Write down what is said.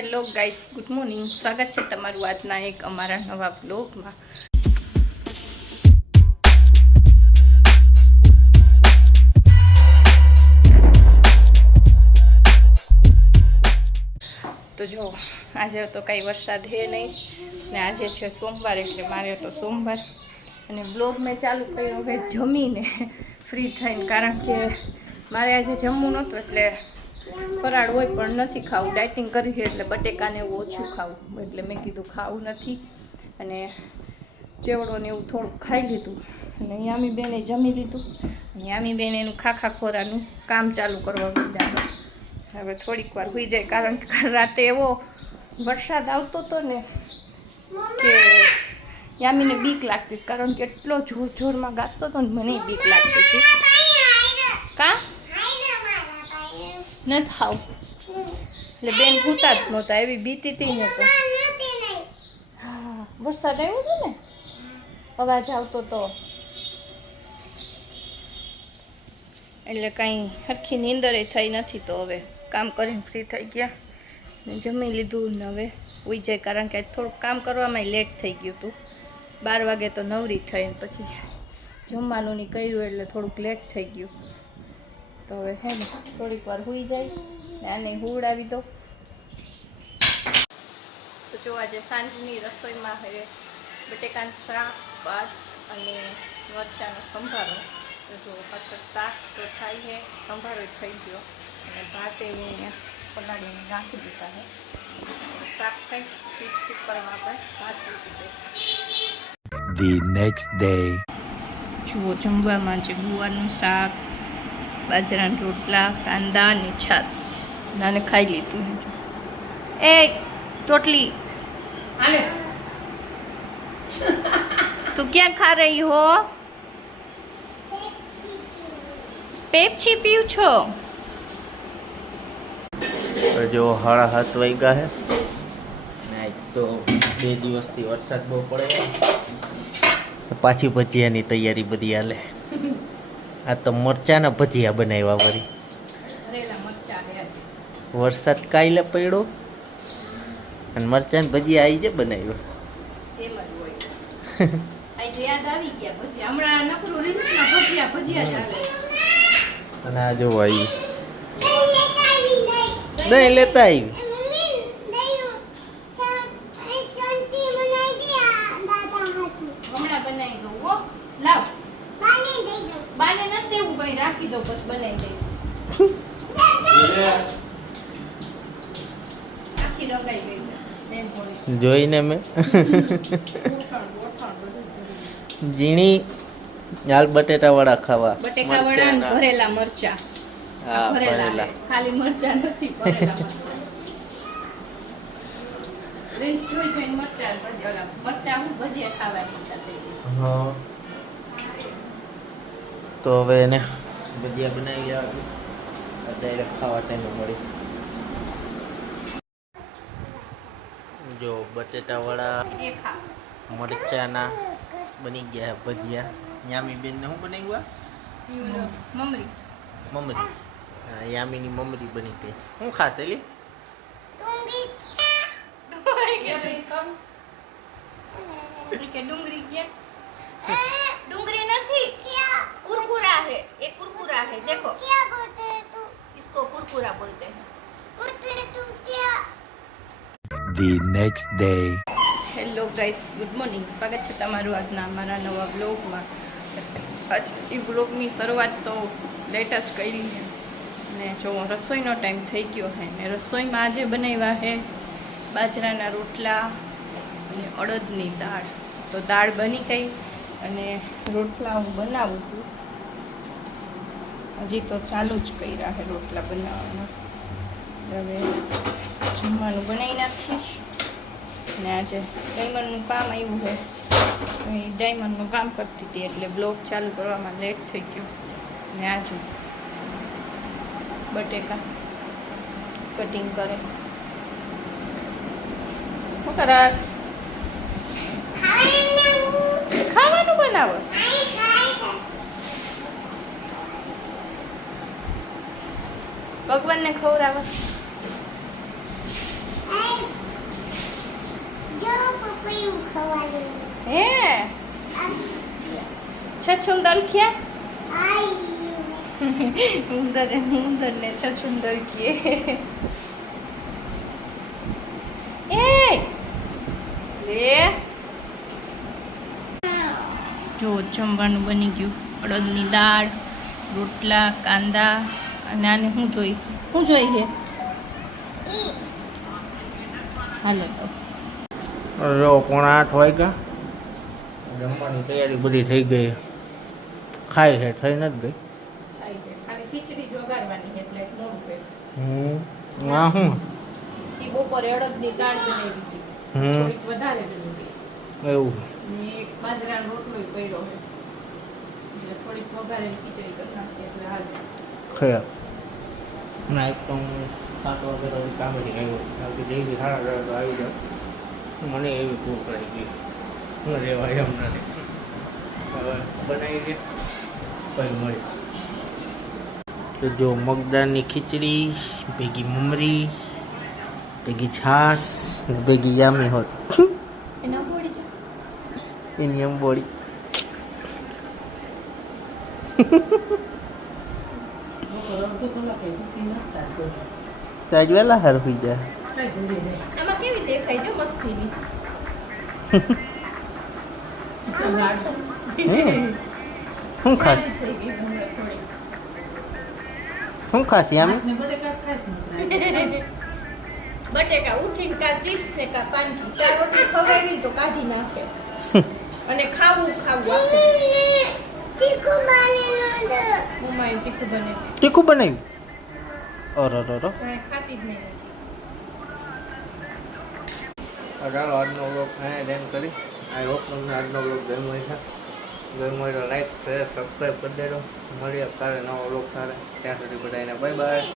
Hello guys, good morning. સ્વાગત છે તમારું આજના એક અમારા નવા બ્લોગમાં. તો જો આજે તો કાંઈ વરસાદ હે નહીં ને આજે છે સોમવાર, એટલે મારે તો સોમવાર અને બ્લોગ મેં ચાલુ કર્યો હવે જમીને ફ્રી થઈને, કારણ કે મારે આજે જમવું નહોતું એટલે ફરાળ હોય પણ નથી ખાવું, ડાયટિંગ કરી છે એટલે બટેકાને એવું ઓછું ખાવું, એટલે મેં કીધું ખાવું નથી અને ચેવડો ને એવું થોડુંક ખાઈ લીધું અને યામી બેને જમી લીધું અને યામી બેન એનું ખાખા ખોરાનું કામ ચાલુ કરવા માંડ્યા. હવે થોડીક વાર હોઈ જાય, કારણ કે રાતે એવો વરસાદ આવતો હતો ને કે યામીને બીક લાગતી, કારણ કે એટલો જોર જોરમાં ગાતો હતો ને મને બીક લાગતી હતી. કા નથી ખાવ એટલે બેન ભૂતા જ નહોતા, એવી બીતી હતી ને. તો હા, વરસાદ આવ્યો હતો ને, અવાજ આવતો હતો એટલે કાંઈ હરખી નીંદરે થઈ નથી. તો હવે કામ કરીને ફ્રી થઈ ગયા ને જમી લીધું ને હવે ઉઈ જાય, કારણ કે થોડુંક કામ કરવામાં લેટ થઈ ગયું હતું. 12 વાગે તો નવરી થઈ, પછી જમવાનું નહીં કર્યું એટલે થોડુંક લેટ થઈ ગયું. તો હવે હે ને થોડીક વાર સૂઈ જાય ને આને હુવડાવી દો. તો જો આજે સાંજની રસોઈમાં હવે બટેકાનું શાક, ભાત અને મરચાંનો સંભારો. તો જો પાછળ શાક તો થાય છે, સંભારો થઈ ગયો અને ભાત એને પલાળીને નાખી દીધા છે. શાક થાય પીઠ કુકરમાં આપણે ભાત મૂકી દે. The next day. જુઓ જમવામાં જે ગુવારનું શાક, બાજરાના રોટલા, કાંદા અને છાશ નાને ખાઈ લીધું. એ ચોટલી હાલે તું ક્યાં ખા રહી હો? પેપ્સી પીવ છો? જો 7:30 વાગ્યા છે ને આજ તો 2 દિવસથી વરસાદ બહુ પડે, પાછી ભજીયાની તૈયારી બધી હાલે. આ તો મરચાના ભજીયા બનાવ્યા વળી. વરસાદ કાલે પડ્યો અને મરચાના ભજીયા આવી જાય બનાવ્યો. અને આ જો આવી દહીં લેતા આવી. રાખી દો પછી બનાવી દઈશ. આખી રંગાઈ ગઈ છે જોઈને મેં ઝીણી લાલ બટેટા વડા ખાવા. બટેકા વડા ને ભરેલા મરચા. હા, ભરેલા ખાલી મરચા નથી, ભરેલા મરચા. રીલ્સ જોઈ જોઈને મરચા ભજીયા, મરચા હું ભજીયા ખાવાની સાથે. હા, તો હવે એને ભજીયા બનાવી લેવા, ડાયરેક્ટ ખાવા ટાઈમે મળી. જો બટેટા વડા મરચાના બની ગયા ભજીયા. યામી બેનને શું બનાવ્યું? મમરી. મમરી. હા, યામીની મમરી બની ગઈ. શું ખાશે લી? ડુંગળી ક્યાં? डूंगरी नहीं, कुरकुरा है, एक कुरकुरा है, देखो क्या बोलते हैं तू? इसको कुरकुरा बोलते हैं. The next day. Hello guys, good morning. સ્વાગત છે તમારું આજના અમારા નવા બ્લોગમાં. આજ એ બ્લોગની શરૂઆત તો લેટ જ કરી છે ને જો રસોઈનો ટાઈમ થઈ ગયો છે ને રસોઈમાં આજે બનાવ્યા છે બાજરાના રોટલા અને અડદની દાળ. તો દાળ બની ગઈ અને રોટલા હું બનાવું છું, હજી તો ચાલુ જ કર્યા છે રોટલા બનાવવાના. હવે જમવાનું બનાવી નાખીશ ને આજે ડાયમંડનું કામ આવ્યું છે, એ ડાયમંડનું કામ કરતી હતી એટલે બ્લોગ ચાલુ કરવામાં લેટ થઈ ગયો. ને આજુ બટેકા કટિંગ કરે. શું કરસ? ખાવાનું બનાવસ? ભગવાનને ખવડાવસ? હે છછુંદર ક્યાં ઉંદર ને છછુંદર કે એ લે જો જમવાનું બની ગયું અડદની દાળ રોટલા કાંદા અને આને શું જોઈ છે હાલો તો જો 7:30 વાગ્યા જમવાની તૈયારી બધી થઈ ગઈ ખાઈ છે થઈ નથી ગઈ ખાલી ખીચડી જોગાડવાની એટલે મોડું આ શું એ બપોરે અડદની દાળ બનાવી હતી થોડીક વધારે બની એવું ને એક બાજરાનો રોટલો પડ્યો છે એટલે થોડીક વઘારે ખીચડી કરી નાખીએ એટલે હાલ ખરા ના એક તો હું 7 વાગે તો કામેથી આવ્યો આવતી ડેલી 7:30 તો આવી જાવ મને એવી ભૂખ લાગી ગઈ હું રહેવાય એમ નથી હવે બનાવી દે કંઈ મળી તો જો મગદાળની ખીચડી ભેગી મમરી ભેગી છાશ ને ભેગી યામી હોત એના ગોળી જો એની એમ બોડી તાજ વેલા હાર હોઈ જાય આમાં કેવી દેખાય જો મસ્તીની શું ખાસ થઈ ગઈ છે હમણાં થોડી શું ખાસ યામી બટેકા ઉઠીને કા ચિપ્સ ને કા પાનકી ચાર રોટલી ખવાઈ તો કાઢી નાખે અને ખાવું આખું મમ્માએ તીખું બને તીખું બનાવ્યું ઓર ખાતી જ નહીં ચાલો આજનો વ્લોગ અહીંયા એન્ડ કરી આઈ હોપ તમને આજનો વ્લોગ ગમ્યો હોય તો લાઈક શેર સબસ્ક્રાઈબ કરી દેજો મળીએ કાલે નવો વ્લોગ સાથે ત્યાં સુધી બધાને બાય બાય